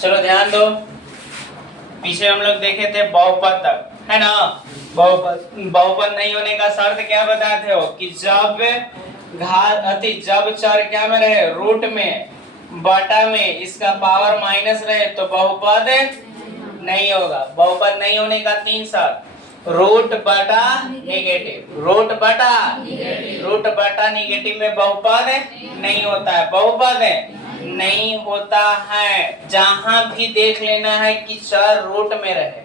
चलो ध्यान दो, पीछे हम लोग देखे थे बहुपद तक, है ना। बहुपद नहीं होने का शर्त क्या बताए थे हो कि जब चर क्या में रहे, रूट में बटा में इसका पावर माइनस रहे तो बहुपद नहीं होगा। बहुपद नहीं होने का 3 शर्त, रूट बटा नेगेटिव, रूट बटा नेगेटिव में बहुपद नहीं होता है, बहुपद नहीं होता है। जहां भी देख लेना है कि चर रूट में रहे,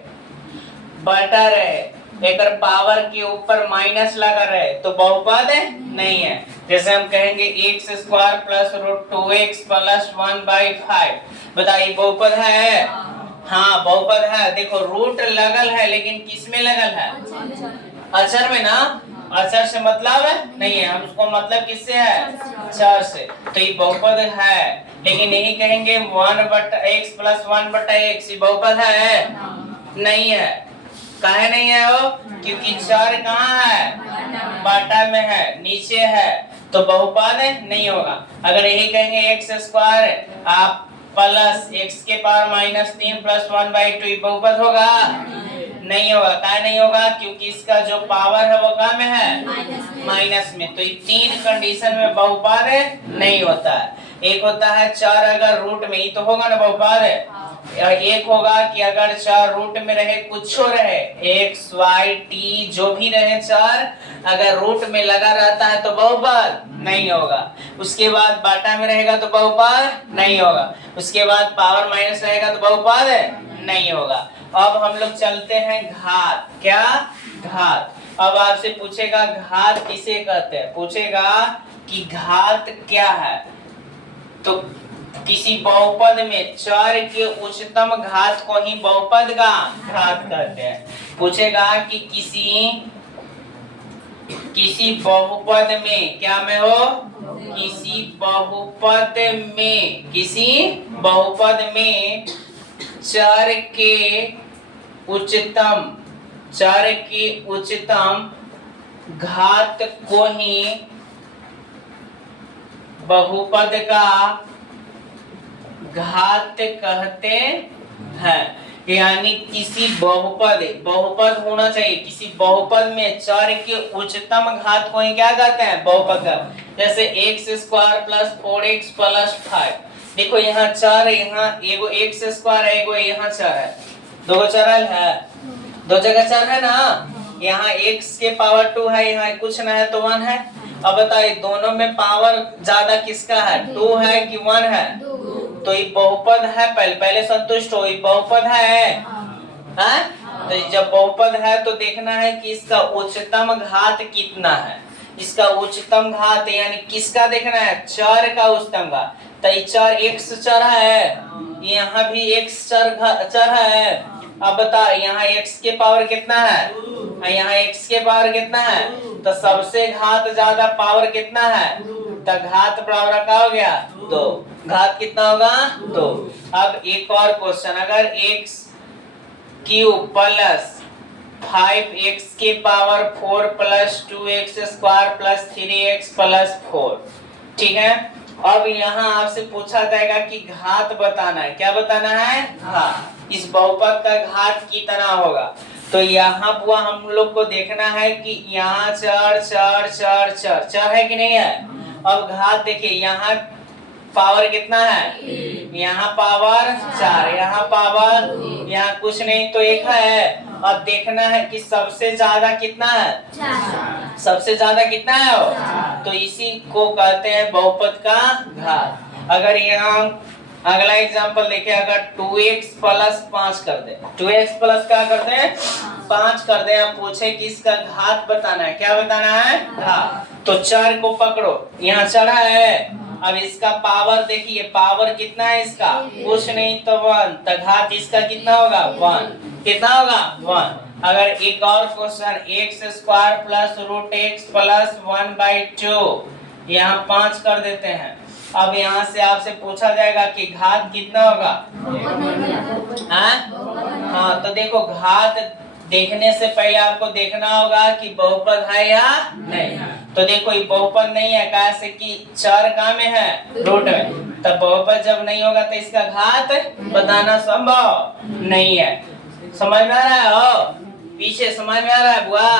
बटा रहे, एक पावर के ऊपर माइनस लगा रहे तो बहुपद नहीं है। जैसे हम कहेंगे x square plus root 2x plus 1/5, बताइए बहुपद है? हाँ बहुपद है। देखो रूट लगल है लेकिन किस में लगल है? अचर में ना। अचर से मतलब नहीं है, हम उसको मतलब किससे है? चर से। तो ये बहुपद है, लेकिन यही कहेंगे 1/x प्लस 1/x, ये बहुपद है? नहीं है। काहे नहीं है वो? क्योंकि चर कहाँ है? बटा में है, नीचे है, तो बहुपद नहीं होगा। अगर यही कहेंगे एक्स स्क्वायर आप प्लस एक्स के पावर -3 प्लस 1/2, बहुपद होगा? नहीं होगा। काहे नहीं होगा? क्योंकि इसका जो पावर है वो कहाँ में है? माइनस में। तो ये 3 कंडीशन में बहुपद नहीं होता है। एक होता है चर अगर रूट में, ही तो होगा ना बहुपद। एक होगा कि अगर चर रूट में रहे, कुछ रहे, एक्स वाई टी जो भी रहे चर, अगर रूट में लगा रहता है तो बहुपद नहीं होगा। उसके बाद बाटा में रहेगा तो बहुपद नहीं होगा। उसके बाद पावर माइनस रहेगा तो बहुपद नहीं होगा। अब हम लोग चलते हैं घात। क्या? घात। अब आपसे पूछेगा घात किसे कहते हैं, पूछेगा कि घात क्या है। तो किसी बहुपद में चर के उच्चतम घात को ही बहुपद का घात कहते हैं। पूछेगा कि किसी बहुपद में, क्या में हो? किसी बहुपद में चर के उच्चतम घात को ही बहुपद का घात कहते हैं। यानी किसी बहुपद होना चाहिए, किसी बहुपद में चर के उच्चतम घात को ही क्या कहते हैं? बहुपद का। जैसे x square plus 4x plus 5, देखो यहाँ चर, यहाँ एगो एक्स स्क्वायर है, एगो यहाँ चर है, दो चर है, दो जगह चर है ना। यहाँ x के पावर 2 है, यहाँ कुछ ना है तो 1 है। अब बताइए दोनों में पावर ज्यादा किसका है? 2 है कि 1 है? तो ये बहुपद है। पहले संतुष्ट हो, ये बहुपद है। हाँ? तो जब बहुपद है तो देखना है कि इसका उच्चतम घात कितना है। इसका उच्चतम घात यानी किसका देखना है? चर का उच्चतम घात। तो ये चर x चर है, यहाँ भी x चर है। अब बता यहाँ x के पावर कितना है? यहाँ x के पावर कितना है? तो सबसे घात ज्यादा पावर कितना है? तो घात बराबर क्या हो गया? 2। घात कितना होगा? 2। अब एक और क्वेश्चन, अगर x क्यूब प्लस 5x के power 4 plus 2x square plus 3x plus 4, ठीक है। अब यहाँ आपसे पूछा जाएगा कि घात बताना है। क्या बताना है? घात। इस बहुपद का घात कितना होगा। तो यहाँ बुआ हम लोग को देखना है कि यहाँ चर है कि नहीं है। अब घात देखिए, यहाँ पावर कितना है? यहाँ पावर 4, यहाँ पावर, यहाँ कुछ नहीं तो 1 है। अब देखना है कि सबसे ज्यादा कितना है? सबसे ज्यादा कितना है वो? तो इसी को कहते हैं बहुपद का घात। अगर यहाँ अगला एग्जांपल देखें, अगर 2x प्लस 5 कर दे, 2x प्लस क्या करते हैं? 5 कर दे। आप पूछे कि इसका घात बताना है। क्या बताना है? घात। तो चर को पकड़ो, यहाँ चढ़ा है। अब इसका पावर देखिए, पावर कितना है इसका? कुछ नहीं तो 1। तो घात इसका कितना होगा? 1। कितना होगा? 1। अगर एक और question, x square plus root x plus 1/2, यहाँ 5 कर देते हैं। अब यहाँ से आपसे पूछा जाएगा कि घात कितना होगा? हाँ, तो देखो घात देखने से पहले आपको देखना होगा कि बहुपद है या नहीं। तो देखो ये बहुपद नहीं है, कैसे कि चर कहाँ में है? रूट में। तब बहुपद जब नहीं होगा तो इसका घात बताना संभव नहीं है। समझ में आ रहा है? हो पीछे समझ में आ रहा है बुआ?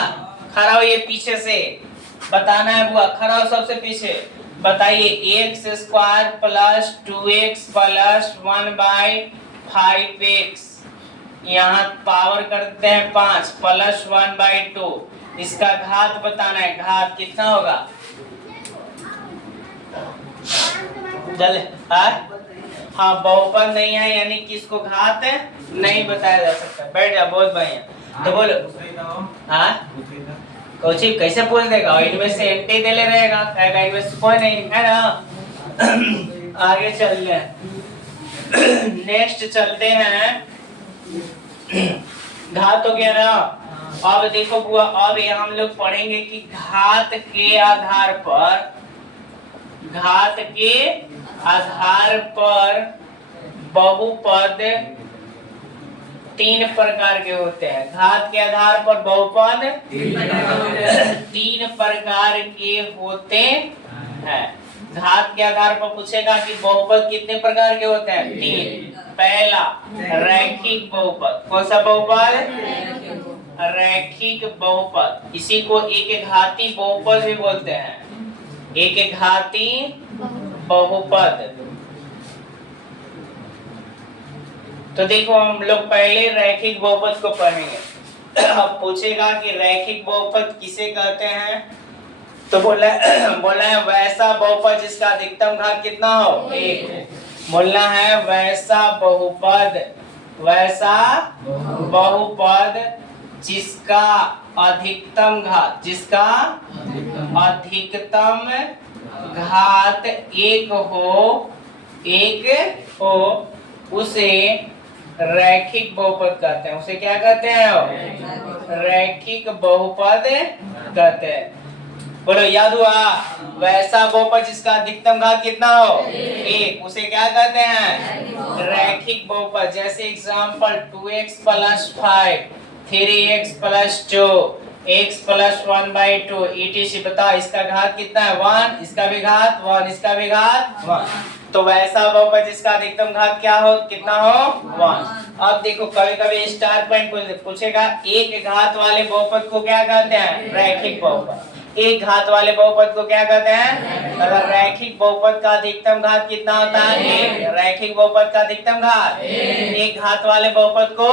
खड़ा होइए पीछे से, बताना है बुआ। खड़ा हो सबसे पीछे, बताइए x square plus 2x plus 1/5x, यहाँ पावर करते हैं 5 प्लस 1/2, इसका घात बताना है। घात कितना होगा? जल हाँ बहुपद नहीं है यानी कि इसको घात नहीं बताया जा सकता। बैठ जा, बहुत बढ़िया। तो बोलो हाँ कोची कैसे पूछ देगा? इनमें से एंटी दे ले रहेगा, कहेगा इनमें से कोई नहीं है ना। आगे चल रहे नेक्स्ट चलते हैं। घात हो गया ना। अब देखो बुआ, अब ये हम लोग पढ़ेंगे कि घात के आधार पर बहुपद 3 प्रकार के होते हैं। घात के आधार पर बहुपद 3 प्रकार के होते हैं। घात के आधार पर पूछेगा कि बहुपद कितने प्रकार के होते हैं? 3। पहला रैखिक बहुपद। कौन सा बहुपद? रैखिक बहुपद। इसी को एक घाती बहुपद भी बोलते हैं। एक घाती बहुपद। तो देखो हम लोग पहले रैखिक बहुपद को पढ़ेंगे। अब पूछेगा कि रैखिक बहुपद किसे कहते हैं? तो बोला है वैसा बहुपद जिसका अधिकतम घात कितना हो? 1। बोलना है वैसा बहुपद जिसका अधिकतम घात 1 हो उसे रैखिक बहुपद कहते हैं। उसे क्या कहते हैं? रैखिक बहुपद कहते हैं। बोलो याद हुआ? वैसा बहुपद जिसका अधिकतम घात कितना हो? 1, उसे क्या कहते हैं? रैखिक बहुपद। जैसे example 2x plus 5, 3x plus 2, x plus 1/2 etc। बताओ इसका घात कितना है? 1। इसका भी घात 1, इसका भी घात 1। तो वैसा बहुपद जिसका अधिकतम घात क्या हो? कितना हो? 1। अब देखो कभी कभी स्टार पॉइंट पूछेगा एक घात वाले बहुपद को क्या कहते हैं? रैखिक बहुपद। एक घात वाले बहुपद को क्या कहते हैं? अगर रैखिक बहुपद का अधिकतम घात कितना होता है? 1। रैखिक बहुपद का अधिकतम घात 1 घात वाले बहुपद को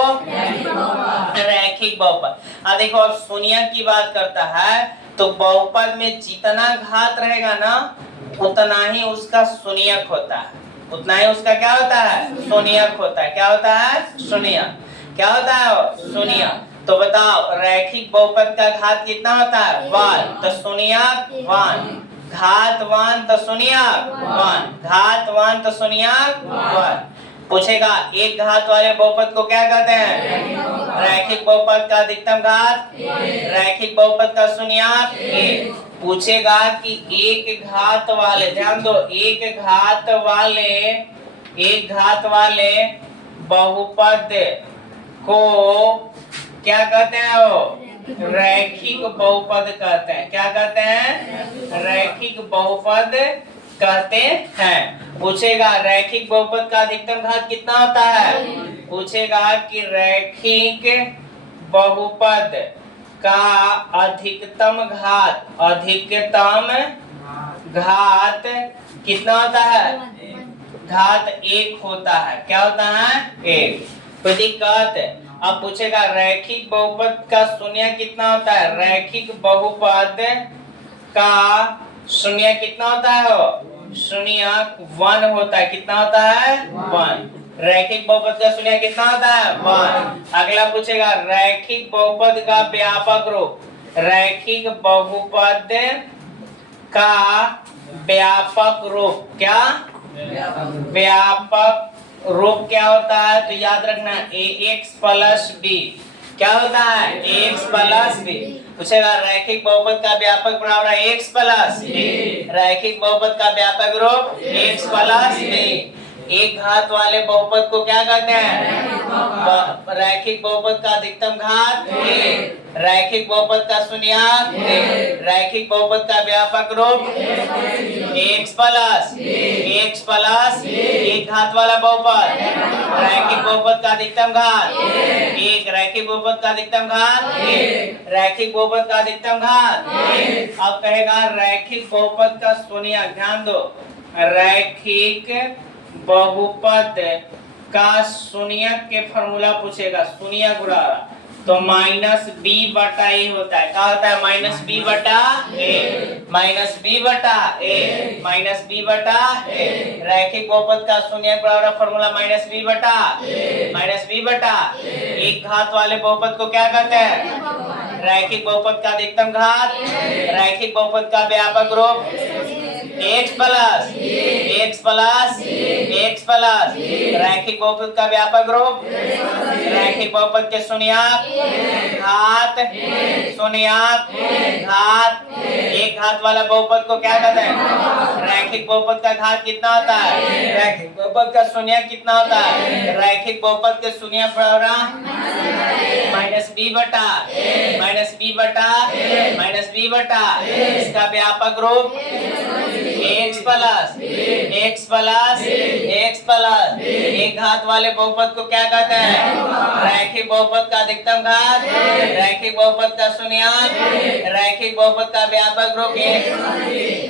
रैखिक बहुपद। अब देखो अब शून्य की बात करता है तो बहुपद में जितना घात रहेगा ना उतना ही उसका शून्यक होता है। उतना ही उसका क्या होता है? शून्यक होता है। क्या होता है? शून्य। क्या होता है? शून्य। तो बताओ रैखिक बहुपद का घात कितना होता है? 1। तो शून्यक 1, घात 1 तो शून्यक 1, घात 1 तो शून्यक 1। पूछेगा एक घात वाले बहुपद को क्या कहते हैं? रैखिक बहुपद का अधिकतम घात, रैखिक बहुपद का शून्यक 1। पूछेगा कि एक घात वाले, ध्यान दो, एक घात वाले बहुपद को क्या कहते हैं? वो रैखिक बहुपद कहते हैं। क्या कहते हैं? रैखिक बहुपद कहते हैं। पूछेगा रैखिक बहुपद का अधिकतम घात कितना होता है? पूछेगा कि रैखिक बहुपद का अधिकतम घात कितना होता है? घात 1 होता है। क्या होता है? 1। कोई दिक्कत? अब पूछेगा रैखिक बहुपद का शून्य कितना होता है? रैखिक बहुपद का शून्य कितना होता है? शून्य 1 होता है। कितना होता है? 1। रैखिक बहुपद का शून्य कितना होता है? 1। अगला पूछेगा रैखिक बहुपद का व्यापक रूप। रैखिक बहुपद का व्यापक रूप क्या? व्यापक रूप क्या होता है? तो याद रखना ax प्लस b क्या होता है? ax plus b। पूछेगा रैखिक बहुपद का व्यापक बराबर है x प्लस b। रैखिक बहुपद का व्यापक रूप x प्लस b। एक घात वाले बहुपद को क्या कहते हैं? रैखिक बहुपद का अधिकतम घात एक, रैखिक बहुपद का शून्यक एक, रैखिक बहुपद का व्यापक रूप x प्लस एक घात वाला बहुपद, रैखिक बहुपद का अधिकतम घात एक, रैखिक बहुपद का अधिकतम घात एक, रैखिक बहुपद का अधिकतम घात एक। अब कहेगा रैखिक बहुपद का शून्यक, ध्यान दो, रैखिक बहुपद का शून्यक के फॉर्मूला पूछेगा, शून्यक गुणारा, तो माइनस बी बटा ए होता है। क्या होता है? माइनस बी बटा ए, माइनस बी बटा ए, माइनस बी बटा ए। रैखिक बहुपद का शून्यक बराबर फॉर्मूला माइनस बी बटा एक घात वाले बहुपद को क्या कहते हैं? रैखिक बहुपद का अधिकतम घात, रैखिक बहुपद का व्यापक रूप x प्लस रैखिक बहुपद का व्यापक रूप, रैखिक बहुपद के शून्यक घात एक घात वाला बहुपद को क्या कहते हैं? रैखिक बहुपद का घात कितना होता है? रैखिक बहुपद का शून्यक कितना होता है? रैखिक बहुपद के शून्यक बराबर माइनस बी बटा इसका व्यापक रूप x प्लस एक घात वाले बहुपद को क्या कहते हैं? रैखिक बहुपद का अधिकतम घात, रैखिक बहुपद का शून्यक, रैखिक बहुपद का व्यापक रूप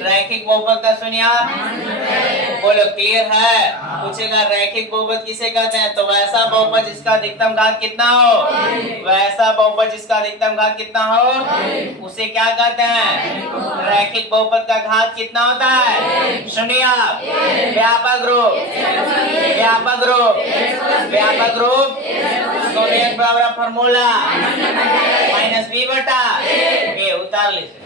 रैखिक बहुपद का शून्यक। बोलो क्लियर है? पूछेगा रैखिक बहुपद किसे कहते हैं? तो वैसा बहुपद जिसका अधिकतम घात कितना हो, वैसा बहुपद जिसका अधिकतम घात कितना हो उसे क्या कहते हैं? रैखिक बहुपद का घात कितना होता है? शून्यक, व्यापक रूप शून्यक बराबर फॉर्मूला माइनस बी बटा ए। उतार लीजिए।